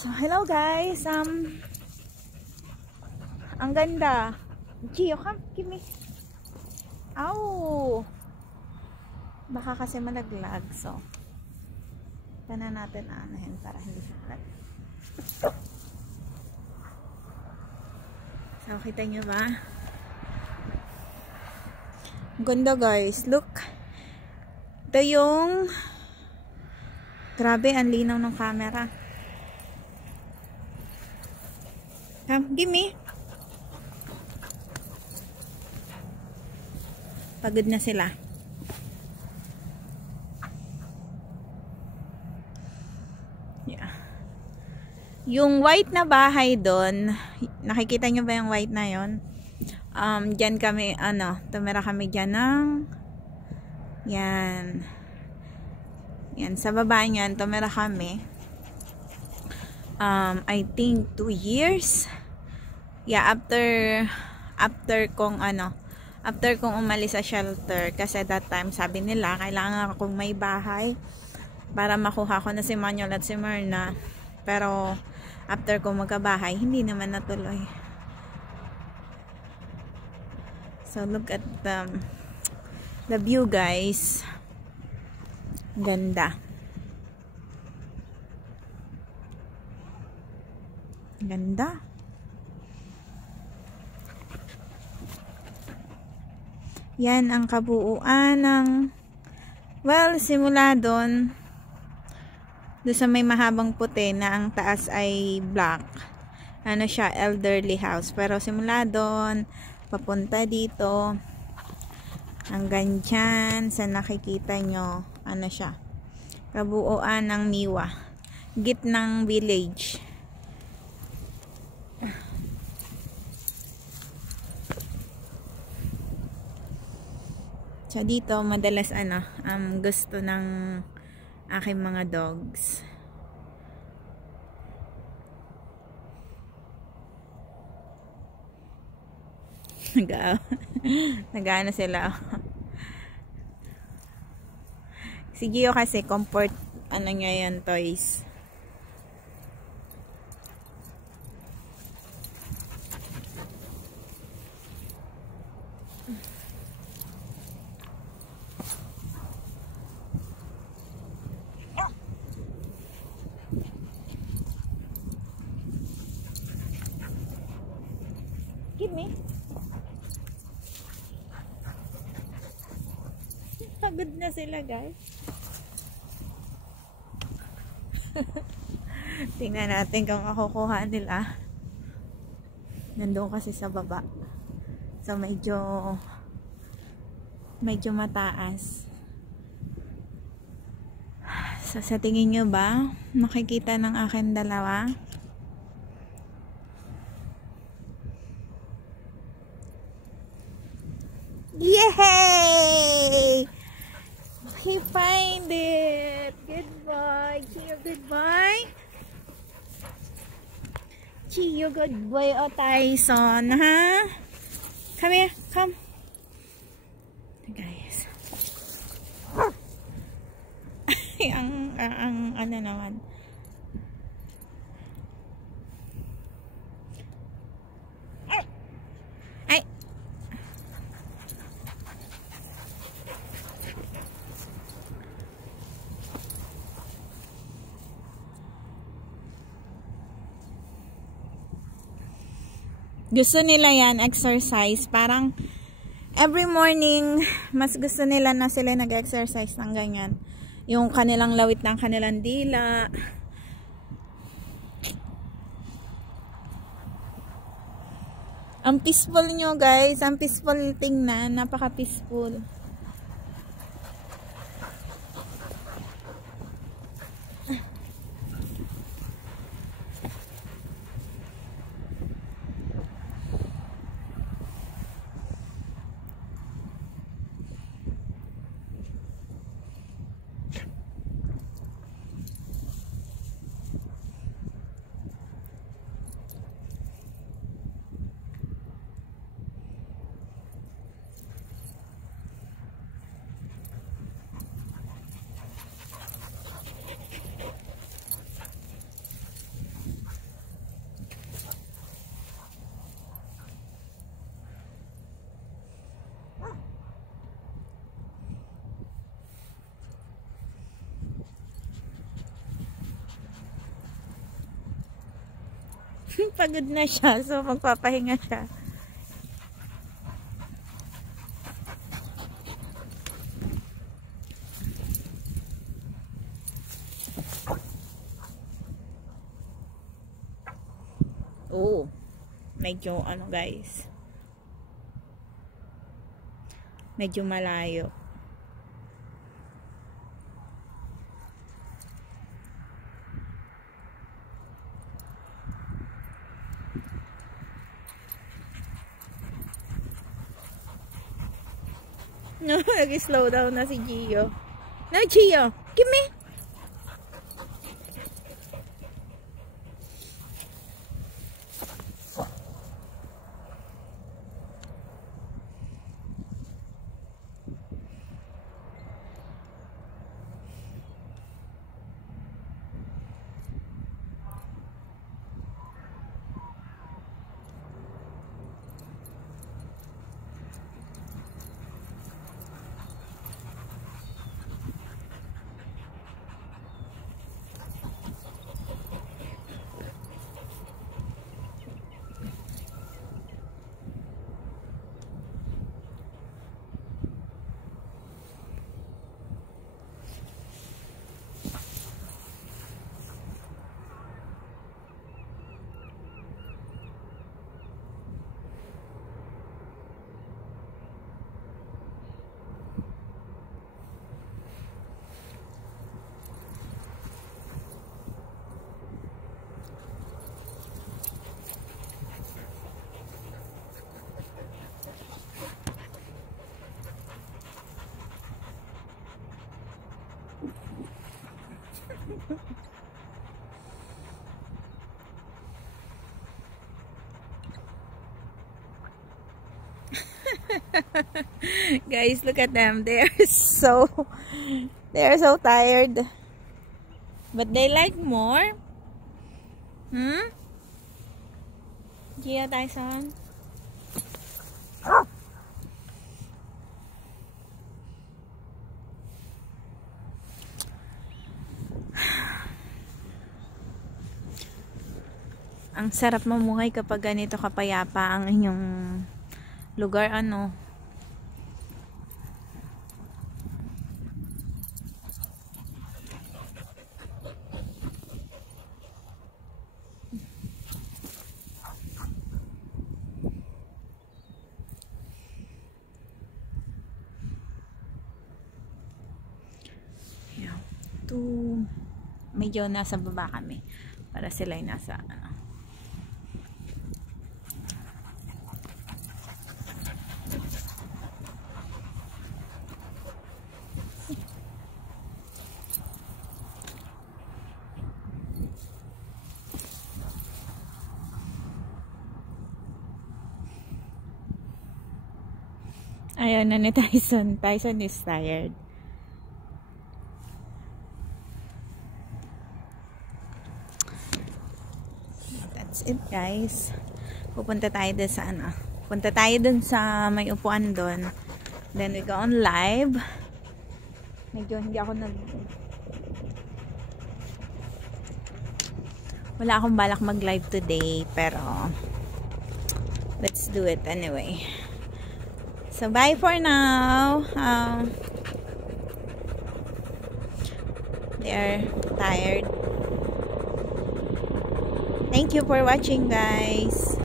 So, hello guys. Ang ganda. Gio, come, give me. Ow! Baka kasi malaglag. So, tanan natin anahin para hindi sakat. So, kita nyo ba? Ang ganda guys. Look. Ito yung grabe, ang linaw ng camera. Come, give me. Pagod na sila. Yeah. Yung white na bahay doon, nakikita nyo ba yung white na yon? Diyan kami, tumira kami dyan ng yan. Yan, sa baba niyan, tumira kami. I think 2 years. Yeah, after kong umalis sa shelter, kasi that time sabi nila kailangan akong may bahay para makuha ko na si Manuel at si Myrna, pero after kong magkabahay hindi naman natuloy. So look at the view guys. Ganda. Ganda. Yan ang kabuuan ng, well, simula doon sa may mahabang puti na ang taas ay black. Ano siya, elderly house. Pero simula doon, papunta dito, hanggang dyan, sa nakikita nyo, ano siya, kabuuan ng Miwa. Gitnang village. So dito madalas gusto ng aking mga dogs. Nag-ano sila. Si Gio kasi comfort niya yan, toys. Give me. Pagod na sila guys. Tingnan natin kung makukuha nila. Nandun kasi sa baba. So medyo mataas. So sa tingin nyo ba makikita ng akin dalawa? Yay! He find it. Good boy. Gio, good boy. Gio, good boy. O Tyson, ha? Come here. Come. Guys. ang ano naman. Ay. Gusto nila yan, exercise. Parang every morning, mas gusto nila na sila nag-exercise ng ganyan. Yung kanilang lawit ng kanilang dila. Ang peaceful nyo guys. Ang peaceful tingnan. Napaka-peaceful. Pagod na siya. So, magpapahinga siya. Oh, medyo ano guys. Medyo malayo. No, nag-slow down na si Gio. No, Gio, give me. Guys, look at them. They are so tired. But they like more. Gia Tyson. Ang sarap mamuhay kapag ganito kapayapa ang inyong lugar, ano. Medyo nasa baba kami para sila ay nasa ano. Ayaw na ni Tyson. Tyson is tired. That's it, guys. Pupunta tayo dun sa ano. Punta tayo dun sa may upuan dun. Then we go on live. Medyo hindi ako wala akong balak mag-live today, pero let's do it anyway. So bye for now. They're tired. Thank you for watching, guys.